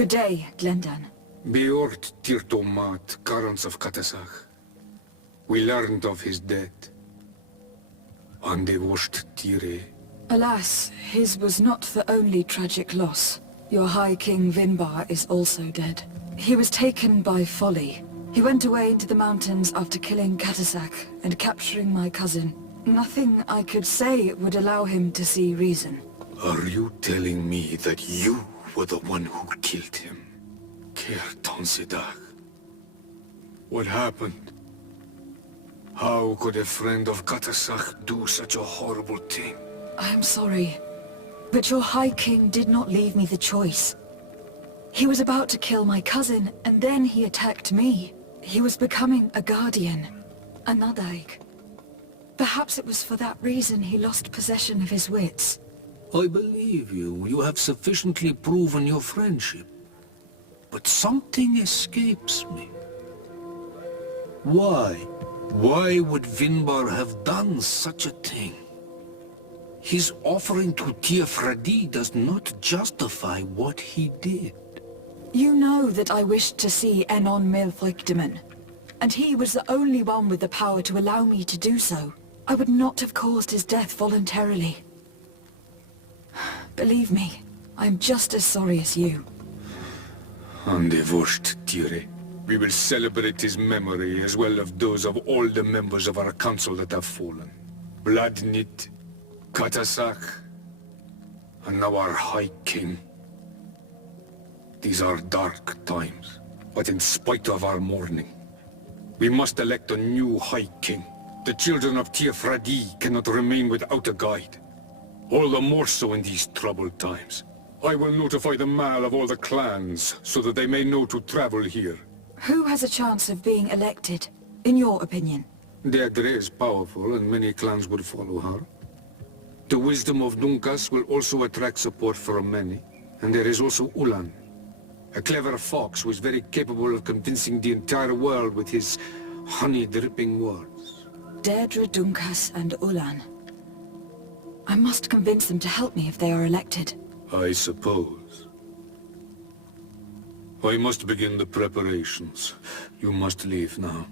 Good day, Glendan. Beort Tirtomat, Garants of Katasach. We learned of his death. Andevosht Tire. Alas, his was not the only tragic loss. Your High King Vinbar is also dead. He was taken by folly. He went away into the mountains after killing Katasak and capturing my cousin. Nothing I could say would allow him to see reason. Are you telling me that you were the one who killed him? Kertonsidag. What happened? How could a friend of Katasak do such a horrible thing? I am sorry, but your High King did not leave me the choice. He was about to kill my cousin, and then he attacked me. He was becoming a guardian, a Nadaig. Perhaps it was for that reason he lost possession of his wits. I believe you. You have sufficiently proven your friendship. But something escapes me. Why? Why would Vinbar have done such a thing? His offering to Tiafradi does not justify what he did. You know that I wished to see Enon Milfrichteman, and he was the only one with the power to allow me to do so. I would not have caused his death voluntarily. Believe me, I'm just as sorry as you. Andevosht Tire. We will celebrate his memory as well as those of all the members of our council that have fallen. Vladnit, Katasak, and now our High King. These are dark times, but in spite of our mourning, we must elect a new High King. The children of Tiafradi cannot remain without a guide. All the more so in these troubled times. I will notify the Mal of all the clans, so that they may know to travel here. Who has a chance of being elected, in your opinion? Deirdre is powerful, and many clans would follow her. The wisdom of Dunkas will also attract support from many. And there is also Ulan, a clever fox who is very capable of convincing the entire world with his honey-dripping words. Deirdre, Dunkas, and Ulan. I must convince them to help me if they are elected. I suppose. I must begin the preparations. You must leave now.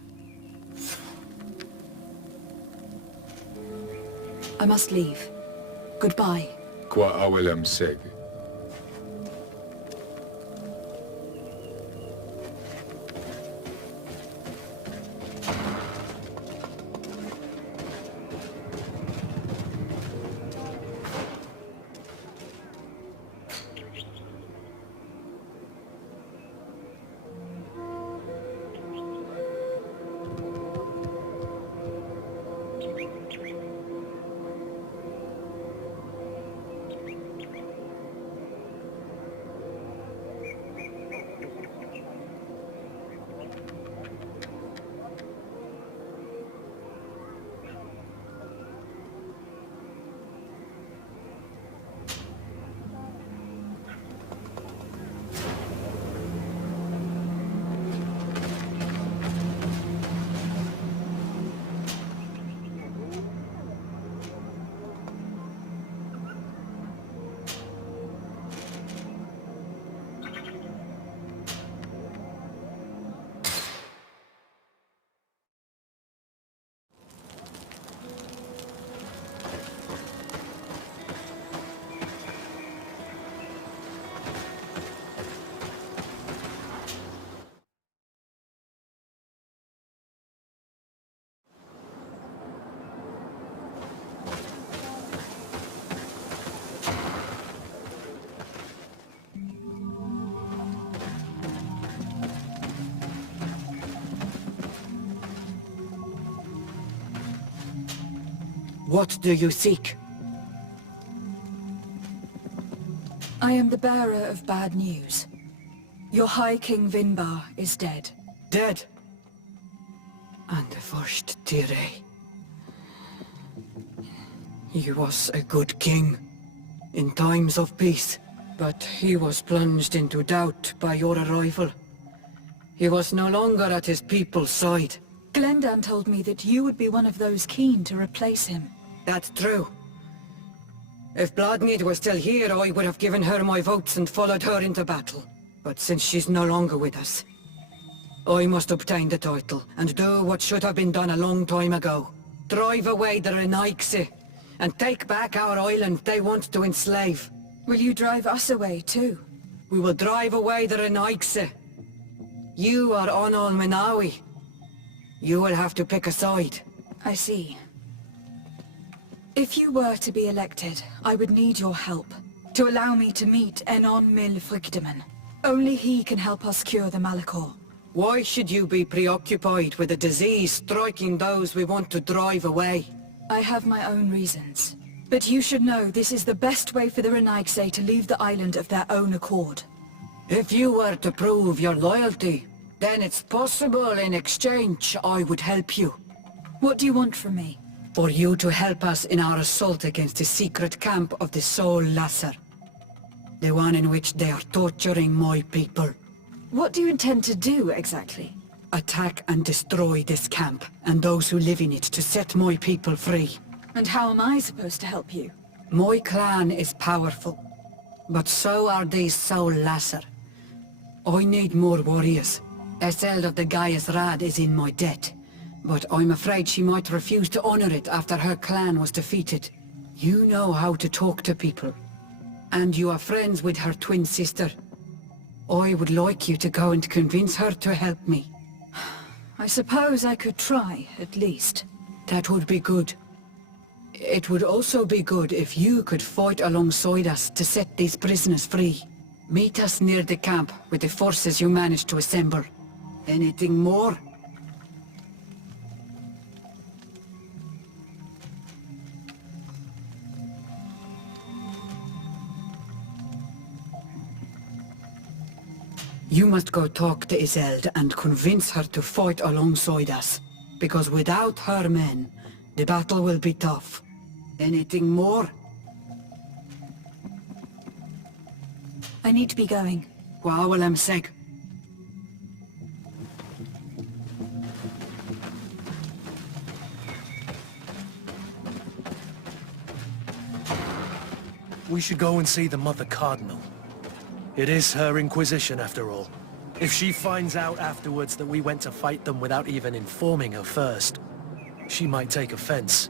I must leave. Goodbye. Qua awelem seg. What do you seek? I am the bearer of bad news. Your High King Vinbar is dead. Dead? And the first Tire. He was a good king in times of peace, but he was plunged into doubt by your arrival. He was no longer at his people's side. Glendan told me that you would be one of those keen to replace him. That's true. If Bladnid was still here, I would have given her my votes and followed her into battle. But since she's no longer with us, I must obtain the title and do what should have been done a long time ago. Drive away the Renaigse and take back our island they want to enslave. Will you drive us away too? We will drive away the Renaigse. You are Onol Menawi. You will have to pick a side. I see. If you were to be elected, I would need your help to allow me to meet Enon Mil Frichteman. Only he can help us cure the Malachor. Why should you be preoccupied with a disease striking those we want to drive away? I have my own reasons. But you should know this is the best way for the Renaigse to leave the island of their own accord. If you were to prove your loyalty, then it's possible in exchange I would help you. What do you want from me? For you to help us in our assault against the secret camp of the Soul Lasser. The one in which they are torturing my people. What do you intend to do, exactly? Attack and destroy this camp, and those who live in it to set my people free. And how am I supposed to help you? My clan is powerful, but so are these Soul Lasser. I need more warriors. Eseld of the Gaius Rad is in my debt, but I'm afraid she might refuse to honor it after her clan was defeated. You know how to talk to people, and you are friends with her twin sister. I would like you to go and convince her to help me. I suppose I could try, at least. That would be good. It would also be good if you could fight alongside us to set these prisoners free. Meet us near the camp with the forces you managed to assemble. Anything more? You must go talk to Iseld and convince her to fight alongside us. Because without her men, the battle will be tough. Anything more? I need to be going. Wawalam seg. We should go and see the Mother Cardinal. It is her Inquisition, after all. If she finds out afterwards that we went to fight them without even informing her first, she might take offense.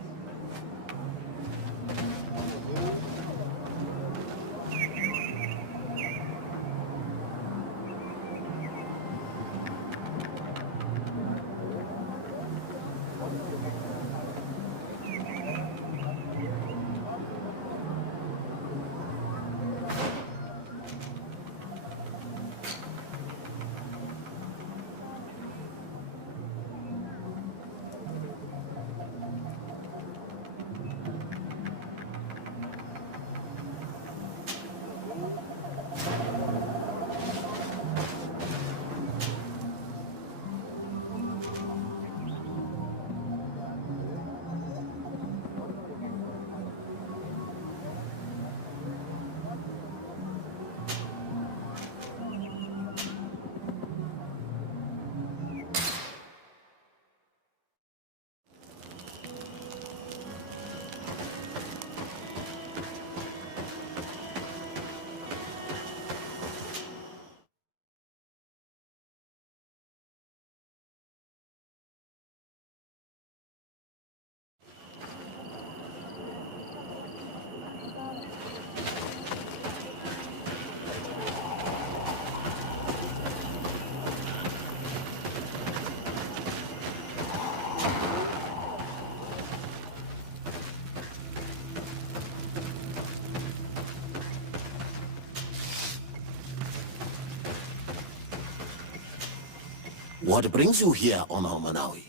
What brings you here, Onol Menawi?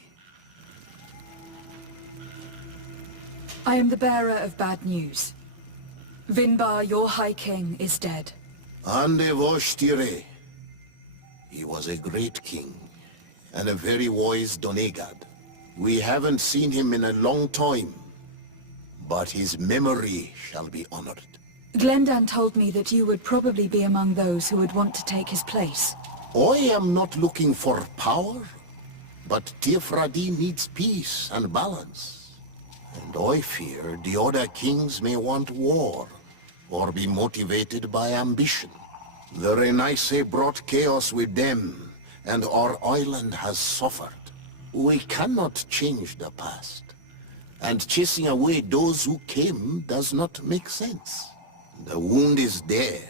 I am the bearer of bad news. Vinbar, your High King, is dead. Ande Voshtire. He was a great king, and a very wise Donegad. We haven't seen him in a long time, but his memory shall be honored. Glendan told me that you would probably be among those who would want to take his place. I am not looking for power, but Tiefradi needs peace and balance. And I fear the other kings may want war, or be motivated by ambition. The Renaissance brought chaos with them, and our island has suffered. We cannot change the past, and chasing away those who came does not make sense. The wound is there.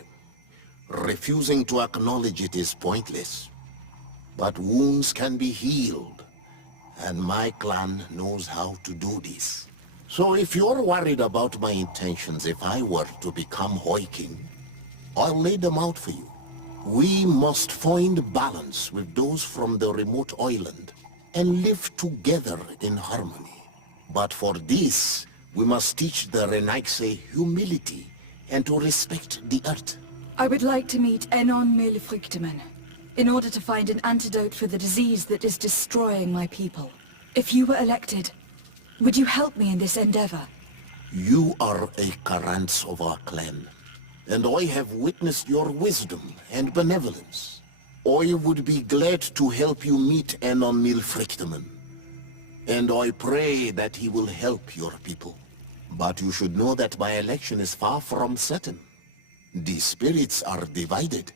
Refusing to acknowledge it is pointless. But wounds can be healed, and my clan knows how to do this. So if you're worried about my intentions if I were to become Hoi King, I'll lay them out for you. We must find balance with those from the remote island and live together in harmony. But for this, we must teach the Renaissance humility and to respect the earth. I would like to meet Enon Milfrichteman in order to find an antidote for the disease that is destroying my people. If you were elected, would you help me in this endeavor? You are a Karants of our clan, and I have witnessed your wisdom and benevolence. I would be glad to help you meet Enon Milfrichteman, and I pray that he will help your people. But you should know that my election is far from certain. The spirits are divided,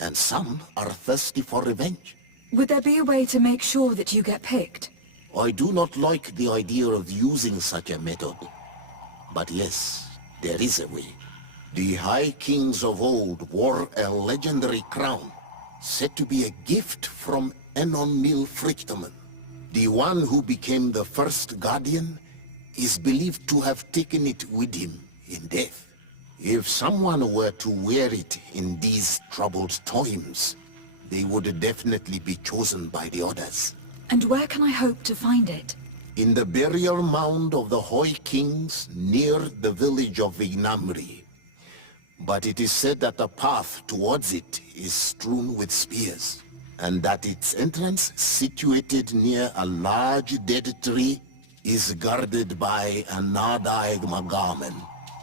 and some are thirsty for revenge. Would there be a way to make sure that you get picked? I do not like the idea of using such a method. But yes, there is a way. The High Kings of old wore a legendary crown, said to be a gift from Enon Milfrichteman. The one who became the first guardian is believed to have taken it with him in death. If someone were to wear it in these troubled times, they would definitely be chosen by the others. And where can I hope to find it? In the burial mound of the Hoi Kings near the village of Vignamri. But it is said that the path towards it is strewn with spears, and that its entrance, situated near a large dead tree, is guarded by a Nadaig Magaman.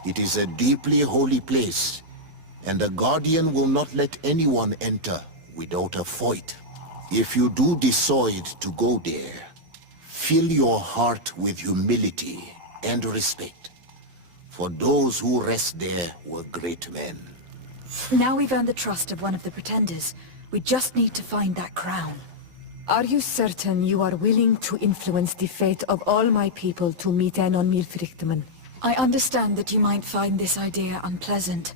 It is a deeply holy place, and the Guardian will not let anyone enter without a fight. If you do decide to go there, fill your heart with humility and respect, for those who rest there were great men. Now we've earned the trust of one of the pretenders. We just need to find that crown. Are you certain you are willing to influence the fate of all my people to meet Enon Milfrichteman? I understand that you might find this idea unpleasant,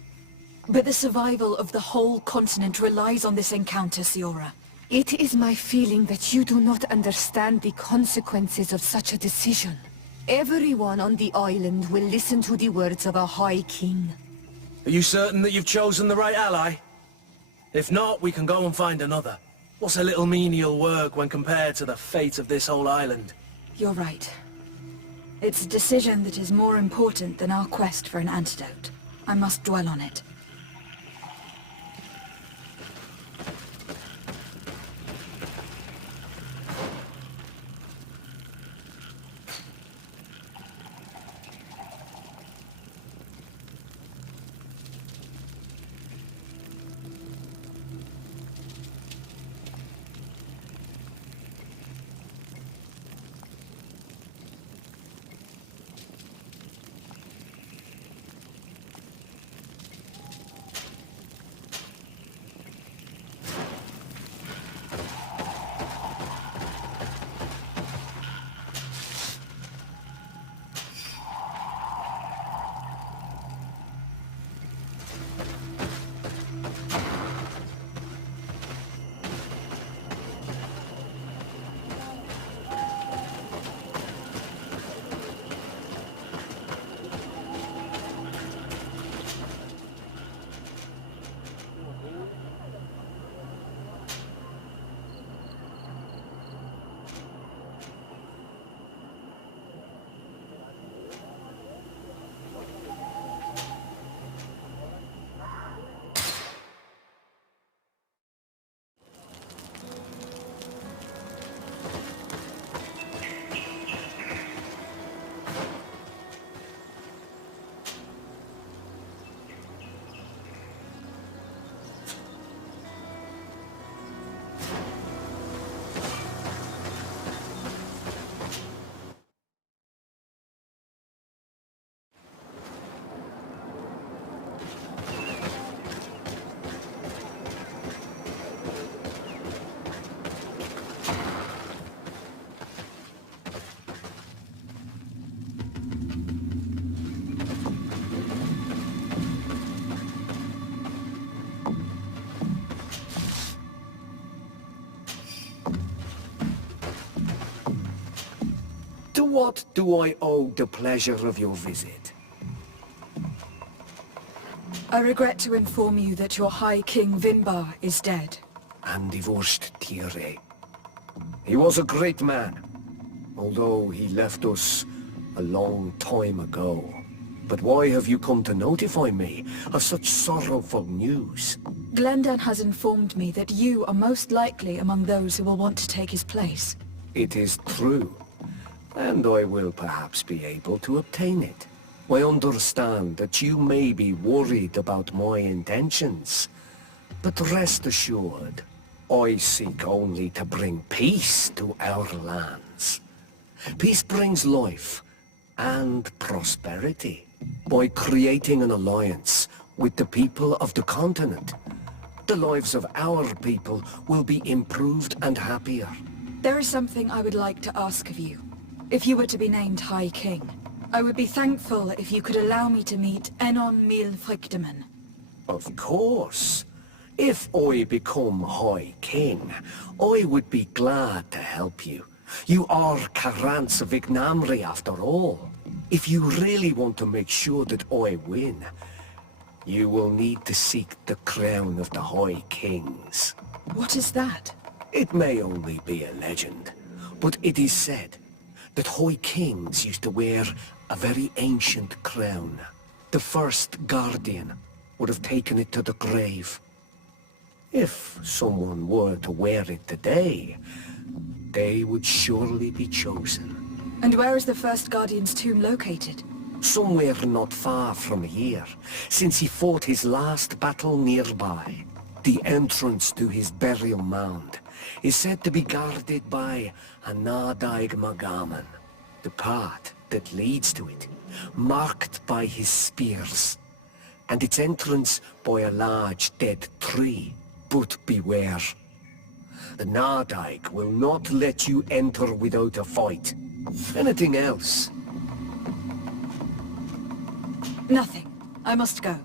but the survival of the whole continent relies on this encounter, Siora. It is my feeling that you do not understand the consequences of such a decision. Everyone on the island will listen to the words of a High King. Are you certain that you've chosen the right ally? If not, we can go and find another. What's a little menial work when compared to the fate of this whole island? You're right. It's a decision that is more important than our quest for an antidote. I must dwell on it. what do I owe the pleasure of your visit? I regret to inform you that your High King Vinbar is dead. And divorced Tire. He was a great man, although he left us a long time ago. But why have you come to notify me of such sorrowful news? Glendan has informed me that you are most likely among those who will want to take his place. It is true, and I will perhaps be able to obtain it. I understand that you may be worried about my intentions, but rest assured, I seek only to bring peace to our lands. Peace brings life and prosperity by creating an alliance with the people of the continent. The lives of our people will be improved and happier. There is something I would like to ask of you. If you were to be named High King, I would be thankful if you could allow me to meet Enon Mil Frichteman. Of course. If I become High King, I would be glad to help you. You are Karant's Vignamri after all. If you really want to make sure that I win, you will need to seek the crown of the High Kings. What is that? It may only be a legend, but it is said that High Kings used to wear a very ancient crown. The first guardian would have taken it to the grave. If someone were to wear it today, they would surely be chosen. And where is the first Guardian's tomb located? Somewhere not far from here, since he fought his last battle nearby. The entrance to his burial mound is said to be guarded by a Nadaig Magaman, the path that leads to it, marked by his spears, and its entrance by a large dead tree. But beware. The Nadaig will not let you enter without a fight. Anything else? Nothing. I must go.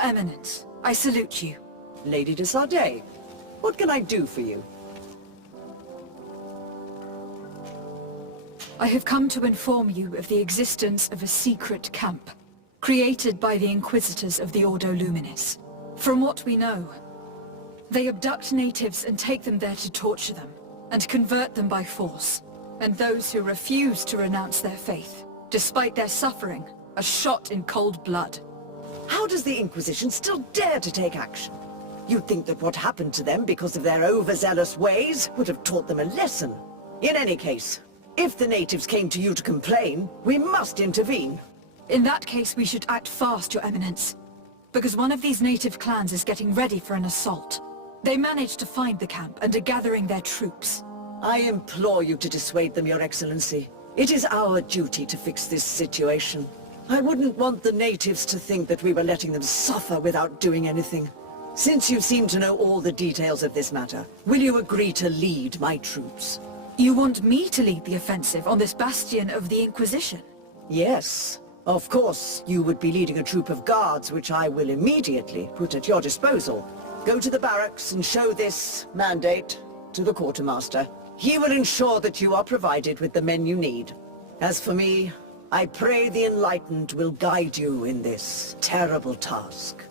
Your Eminence, I salute you. Lady de Sardet, what can I do for you? I have come to inform you of the existence of a secret camp, created by the Inquisitors of the Ordo Luminis. From what we know, they abduct natives and take them there to torture them, and convert them by force. And those who refuse to renounce their faith, despite their suffering, are shot in cold blood. How does the Inquisition still dare to take action? You'd think that what happened to them because of their overzealous ways would have taught them a lesson. In any case, if the natives came to you to complain, we must intervene. In that case, we should act fast, Your Eminence. Because one of these native clans is getting ready for an assault. They managed to find the camp and are gathering their troops. I implore you to dissuade them, Your Excellency. It is our duty to fix this situation. I wouldn't want the natives to think that we were letting them suffer without doing anything. Since you seem to know all the details of this matter, will you agree to lead my troops? You want me to lead the offensive on this bastion of the Inquisition? Yes. Of course, you would be leading a troop of guards, which I will immediately put at your disposal. Go to the barracks and show this mandate to the quartermaster. He will ensure that you are provided with the men you need. As for me, I pray the Enlightened will guide you in this terrible task.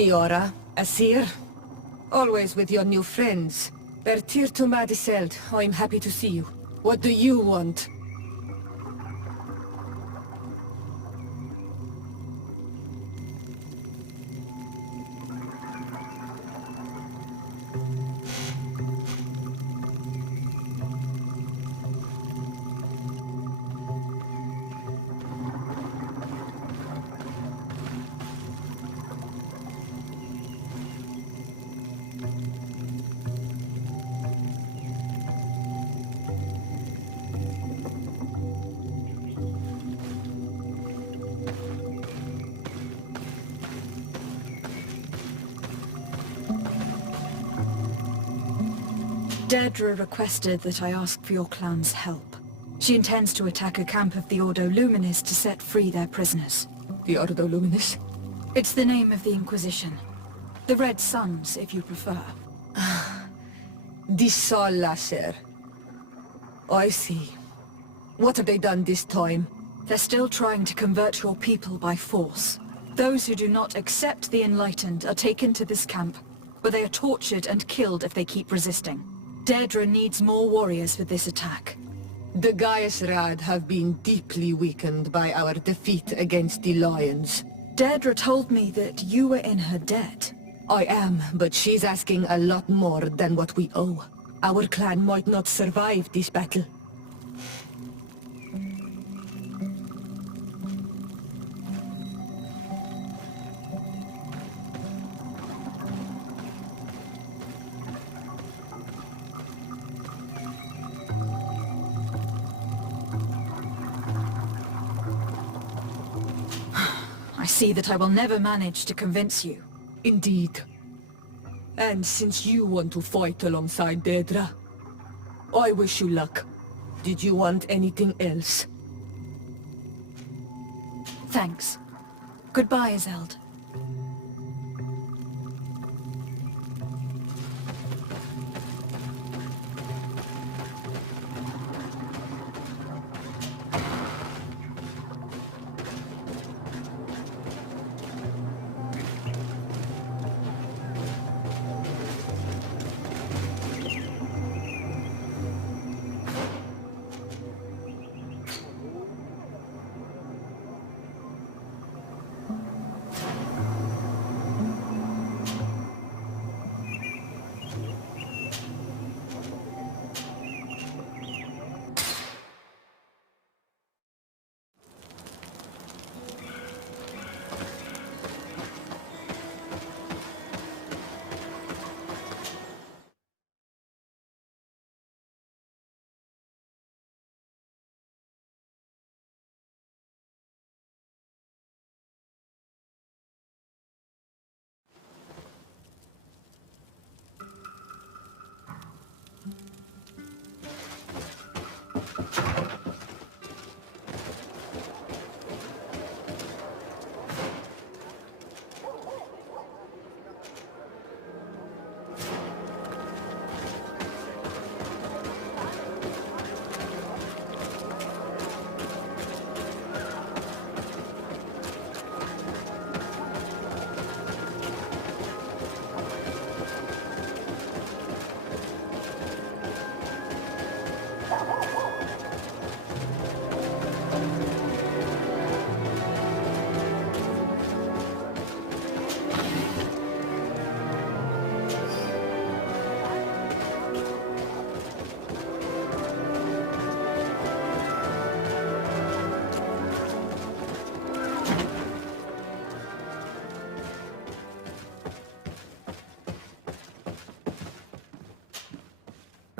Shiora, Asir, always with your new friends. Bertir to Madiseld, I'm happy to see you. What do you want? Deirdre requested that I ask for your clan's help. She intends to attack a camp of the Ordo Luminis to set free their prisoners. The Ordo Luminis? It's the name of the Inquisition. The Red Suns, if you prefer. The Sol Lasher. I see. What have they done this time? They're still trying to convert your people by force. Those who do not accept the Enlightened are taken to this camp, where they are tortured and killed if they keep resisting. Deirdre needs more warriors for this attack. The Gaius Rad have been deeply weakened by our defeat against the Lions. Deirdre told me that you were in her debt. I am, but she's asking a lot more than what we owe. Our clan might not survive this battle. I see that I will never manage to convince you. Indeed. And since you want to fight alongside Deirdre, I wish you luck. Did you want anything else? Thanks. Goodbye, Izeld.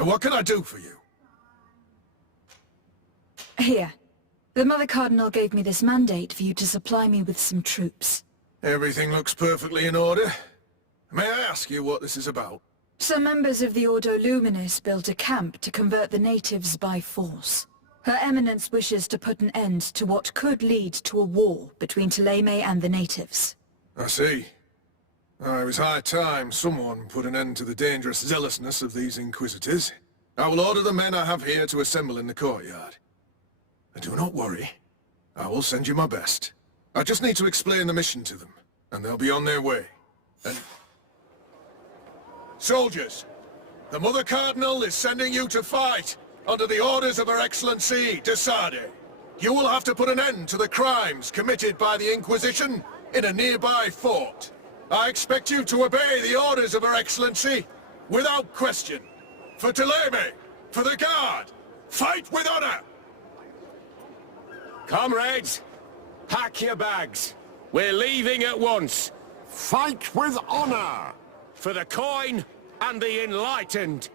And what can I do for you? Here. The Mother Cardinal gave me this mandate for you to supply me with some troops. Everything looks perfectly in order. May I ask you what this is about? Some members of the Ordo Luminis built a camp to convert the natives by force. Her Eminence wishes to put an end to what could lead to a war between Thélème and the natives. I see. It was high time someone put an end to the dangerous zealousness of these inquisitors. I will order the men I have here to assemble in the courtyard. And do not worry. I will send you my best. I just need to explain the mission to them, and they'll be on their way. And... Soldiers! The Mother Cardinal is sending you to fight under the orders of Her Excellency de Sade. You will have to put an end to the crimes committed by the Inquisition in a nearby fort. I expect you to obey the orders of Her Excellency without question. For Thélème, for the Guard, fight with honor! Comrades, pack your bags. We're leaving at once. Fight with honor! For the coin and the enlightened.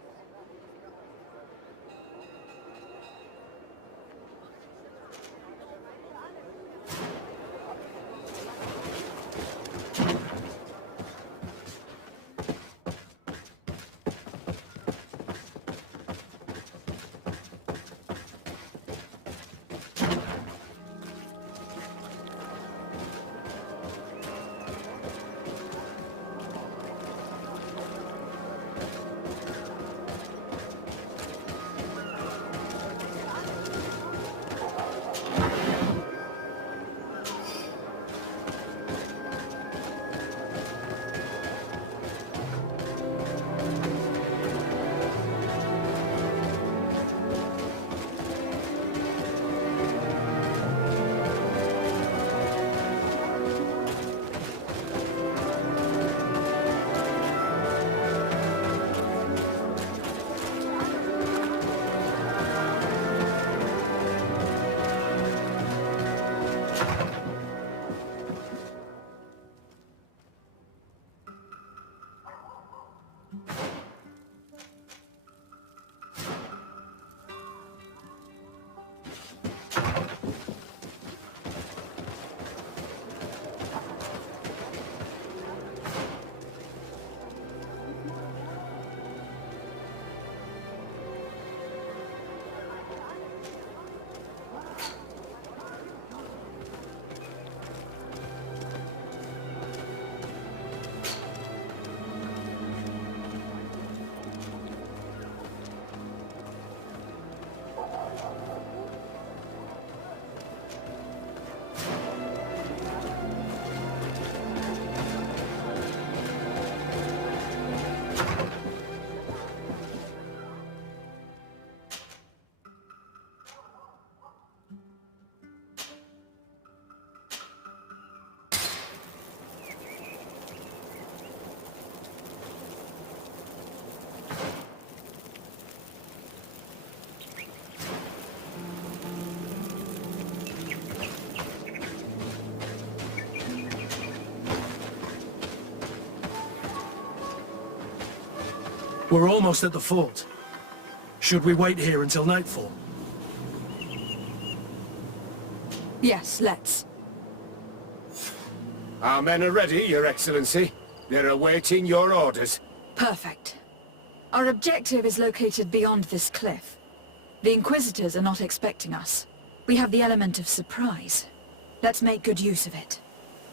We're almost at the fort. Should we wait here until nightfall? Yes, let's. Our men are ready, Your Excellency. They're awaiting your orders. Perfect. Our objective is located beyond this cliff. The Inquisitors are not expecting us. We have the element of surprise. Let's make good use of it.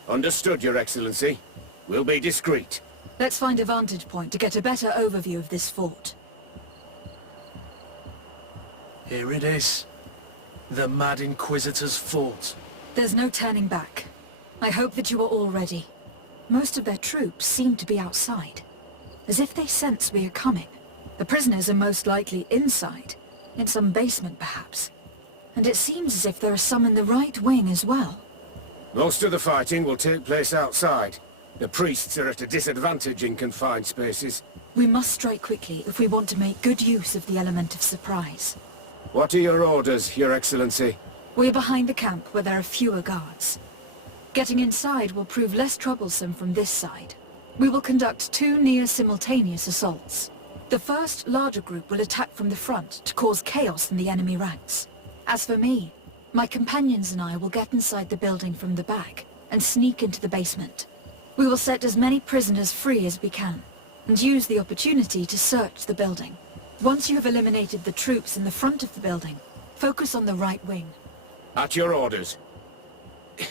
Understood, Your Excellency. We'll be discreet. Let's find a vantage point to get a better overview of this fort. Here it is. The Mad Inquisitor's fort. There's no turning back. I hope that you are all ready. Most of their troops seem to be outside, as if they sense we are coming. The prisoners are most likely inside, in some basement perhaps. And it seems as if there are some in the right wing as well. Most of the fighting will take place outside. The priests are at a disadvantage in confined spaces. We must strike quickly if we want to make good use of the element of surprise. What are your orders, Your Excellency? We are behind the camp where there are fewer guards. Getting inside will prove less troublesome from this side. We will conduct 2 near-simultaneous assaults. The first larger group will attack from the front to cause chaos in the enemy ranks. As for me, my companions and I will get inside the building from the back and sneak into the basement. We will set as many prisoners free as we can, and use the opportunity to search the building. Once you have eliminated the troops in the front of the building, focus on the right wing. At your orders.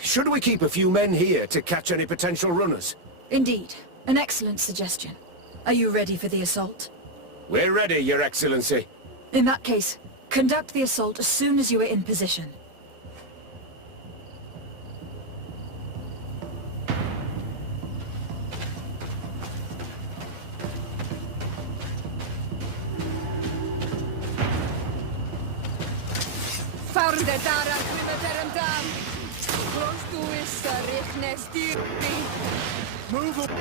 Should we keep a few men here to catch any potential runners? Indeed, an excellent suggestion. Are you ready for the assault? We're ready, Your Excellency. In that case, conduct the assault as soon as you are in position. Move up.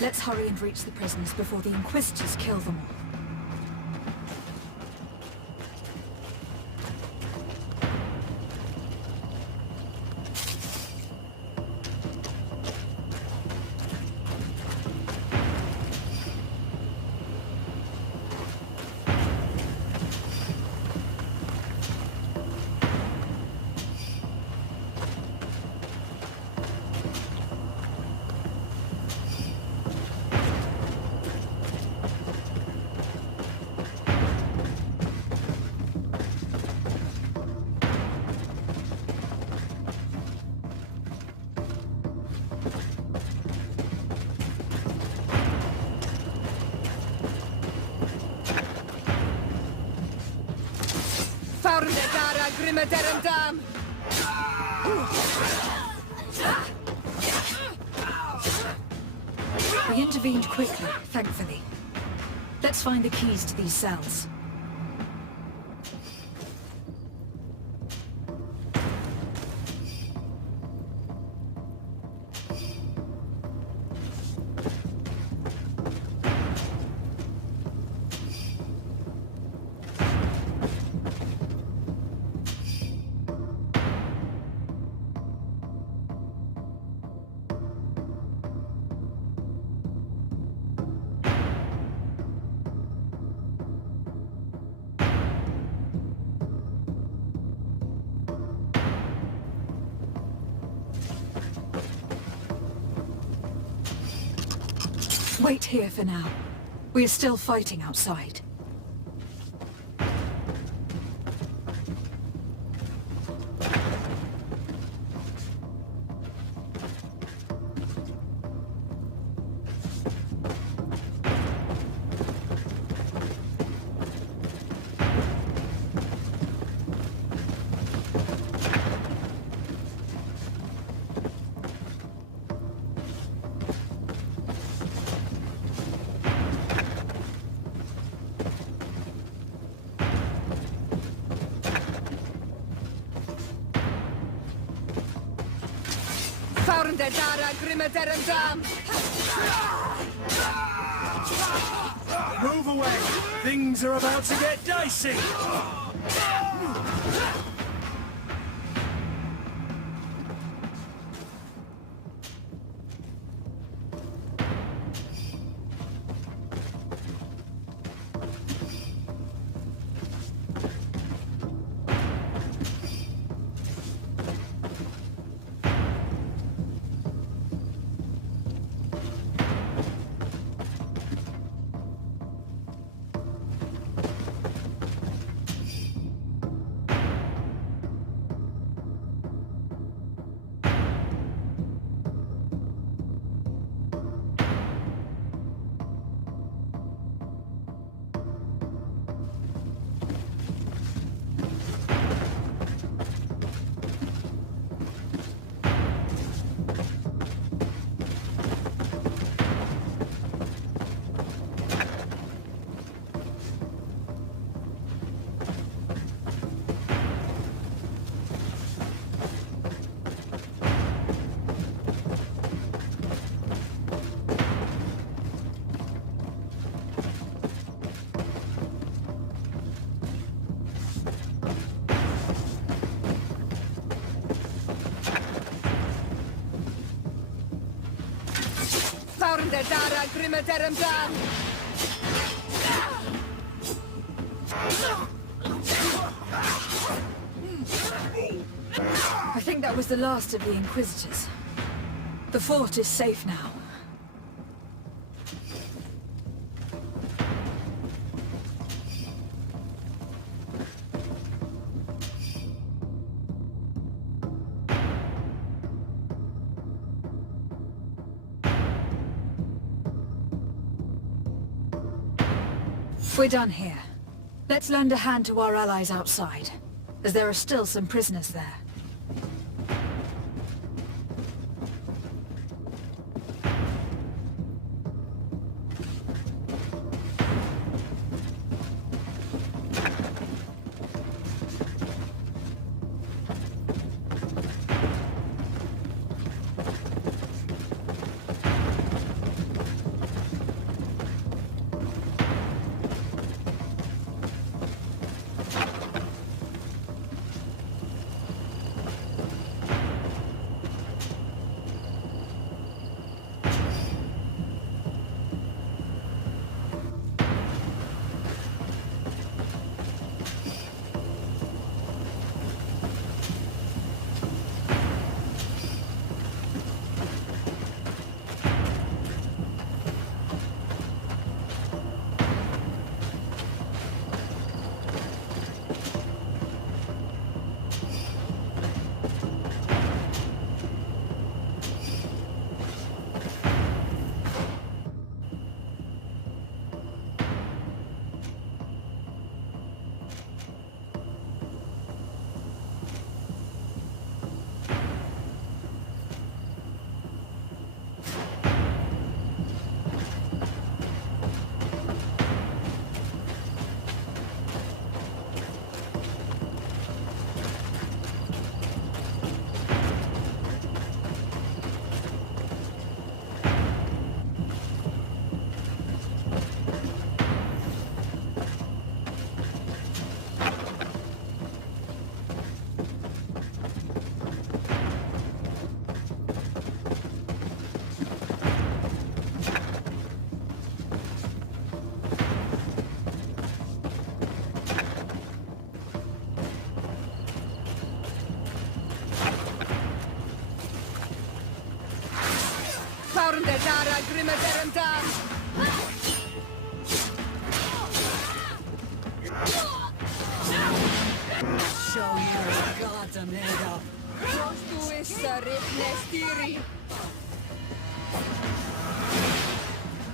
Let's hurry and reach the prisoners before the Inquisitors kill them all. We intervened quickly, thankfully. Let's find the keys to these cells. Wait here for now. We are still fighting outside. Move away! Things are about to get dicey! I think that was the last of the Inquisitors. The fort is safe now. We're done here. Let's lend a hand to our allies outside, as there are still some prisoners there.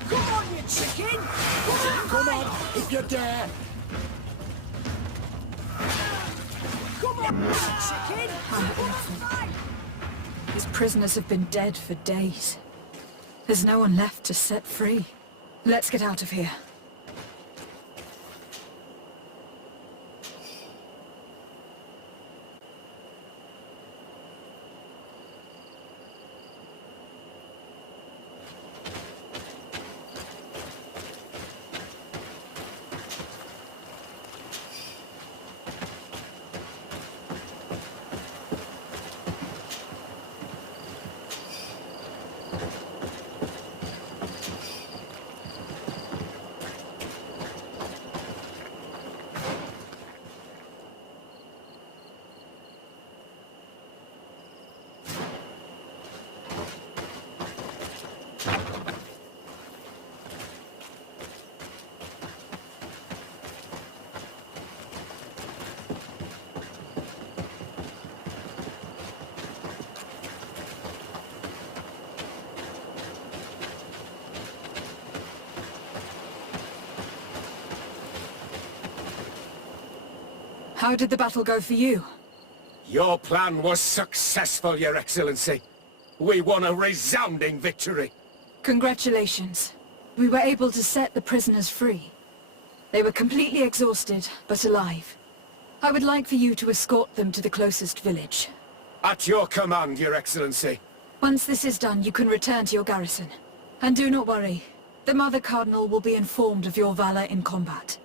Come on, you chicken! Come on, if you dare! Come on, you chicken! These prisoners have been dead for days. There's no one left to set free. Let's get out of here. How did the battle go for you? Your plan was successful, Your Excellency. We won a resounding victory. Congratulations. We were able to set the prisoners free. They were completely exhausted, but alive. I would like for you to escort them to the closest village. At your command, Your Excellency. Once this is done, you can return to your garrison. And do not worry. The Mother Cardinal will be informed of your valor in combat.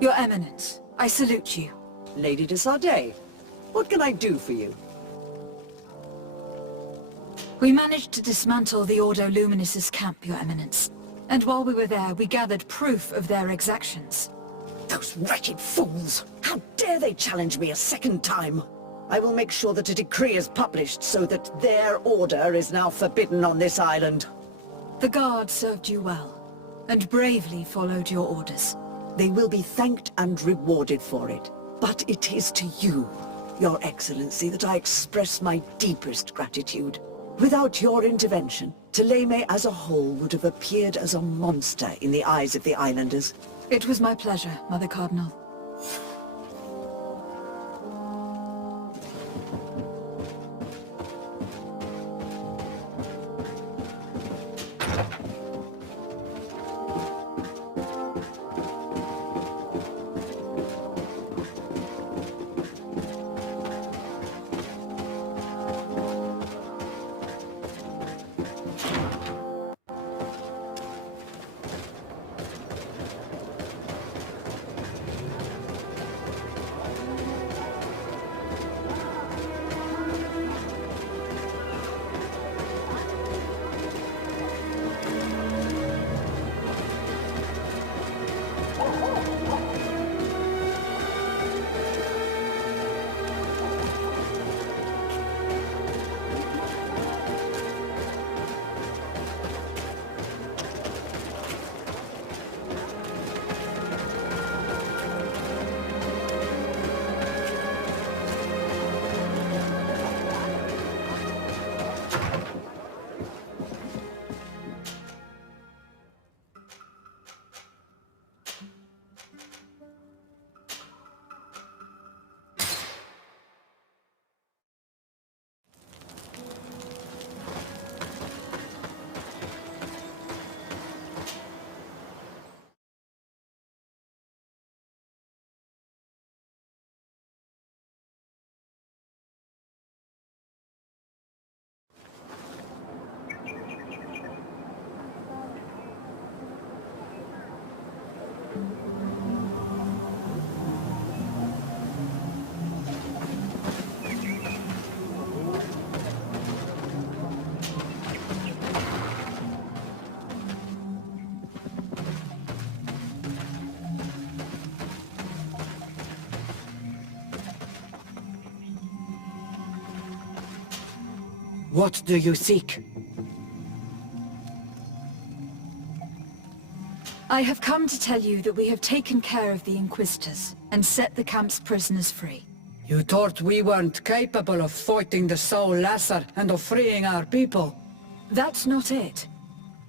Your Eminence, I salute you. Lady de Sardet, what can I do for you? We managed to dismantle the Ordo Luminis's camp, Your Eminence. And while we were there, we gathered proof of their exactions. Those wretched fools! How dare they challenge me a second time? I will make sure that a decree is published so that their order is now forbidden on this island. The Guard served you well, and bravely followed your orders. They will be thanked and rewarded for it. But it is to you, Your Excellency, that I express my deepest gratitude. Without your intervention, Thélème as a whole would have appeared as a monster in the eyes of the islanders. It was my pleasure, Mother Cardinal. What do you seek? I have come to tell you that we have taken care of the Inquisitors and set the camp's prisoners free. You thought we weren't capable of fighting the Soul Lesser and of freeing our people? That's not it.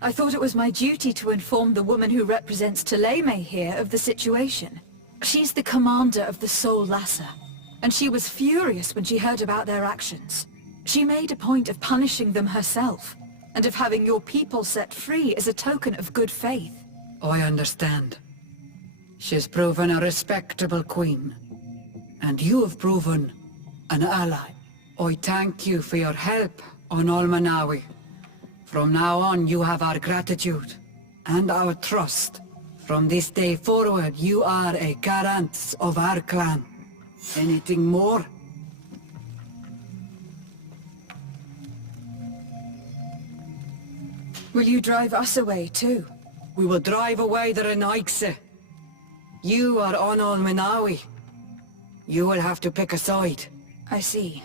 I thought it was my duty to inform the woman who represents Ptolemy here of the situation. She's the commander of the Soul Lesser, and she was furious when she heard about their actions. She made a point of punishing them herself, and of having your people set free as a token of good faith. I understand. She's proven a respectable queen. And you have proven an ally. I thank you for your help on Almanawi. From now on, you have our gratitude and our trust. From this day forward, you are a Garant of our clan. Anything more? Will you drive us away too? We will drive away the Renaigse. You are on Almanawi. You will have to pick a side. I see.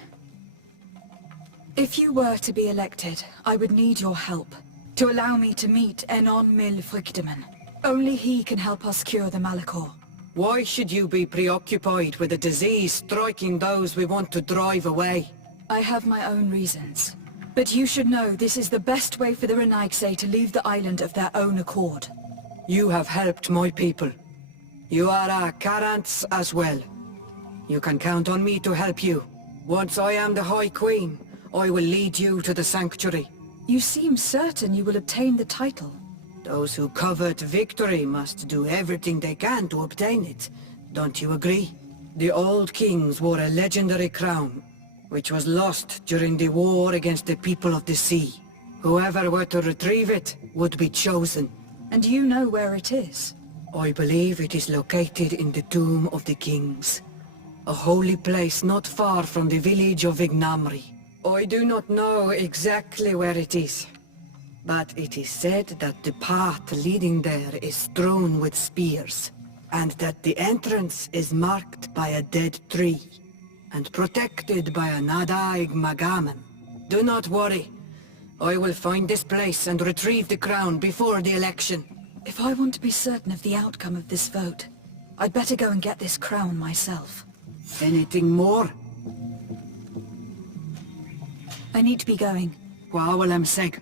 If you were to be elected, I would need your help to allow me to meet Enon Mil Frichteman. Only he can help us cure the Malachor. Why should you be preoccupied with a disease striking those we want to drive away? I have my own reasons. But you should know this is the best way for the Renaigse to leave the island of their own accord. You have helped my people. You are our Garants as well. You can count on me to help you. Once I am the High Queen, I will lead you to the Sanctuary. You seem certain you will obtain the title. Those who covet victory must do everything they can to obtain it. Don't you agree? The old kings wore a legendary crown, which was lost during the war against the people of the sea. Whoever were to retrieve it would be chosen. And you know where it is? I believe it is located in the Tomb of the Kings. A holy place not far from the village of Ignamri. I do not know exactly where it is, but it is said that the path leading there is strewn with spears, and that the entrance is marked by a dead tree, and protected by a Nadaig Magaman. Do not worry. I will find this place and retrieve the crown before the election. If I want to be certain of the outcome of this vote, I'd better go and get this crown myself. Anything more? I need to be going. Wawalam Seg.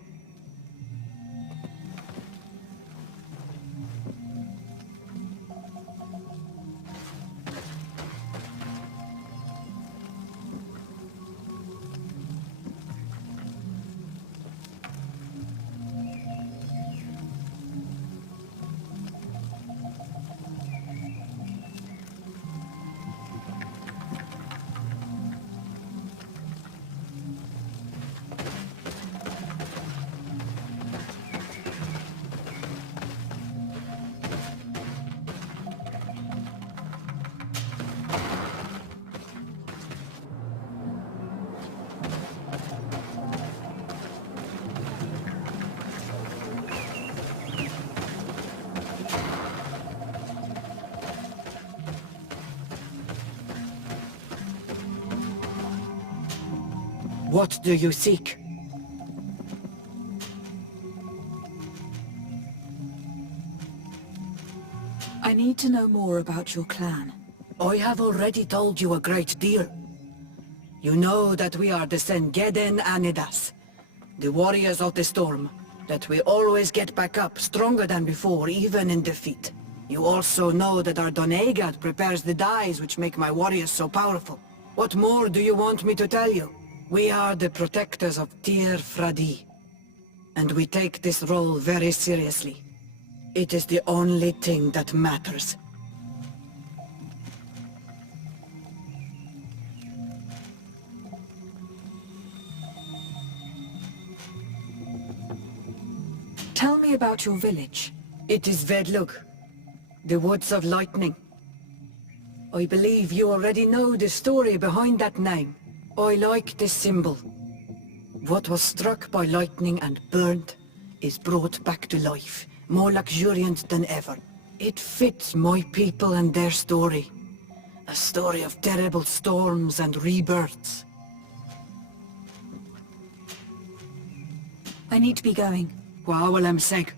What do you seek? I need to know more about your clan. I have already told you a great deal. You know that we are the Sengeden Anidas, the warriors of the storm, that we always get back up stronger than before, even in defeat. You also know that our Donegad prepares the dyes which make my warriors so powerful. What more do you want me to tell you? We are the protectors of Tir Fradi, and we take this role very seriously. It is the only thing that matters. Tell me about your village. It is Vedlug, the Woods of Lightning. I believe you already know the story behind that name. I like this symbol. What was struck by lightning and burned is brought back to life, more luxuriant than ever. It fits my people and their story. A story of terrible storms and rebirths. I need to be going. Wow, well, I'm sick.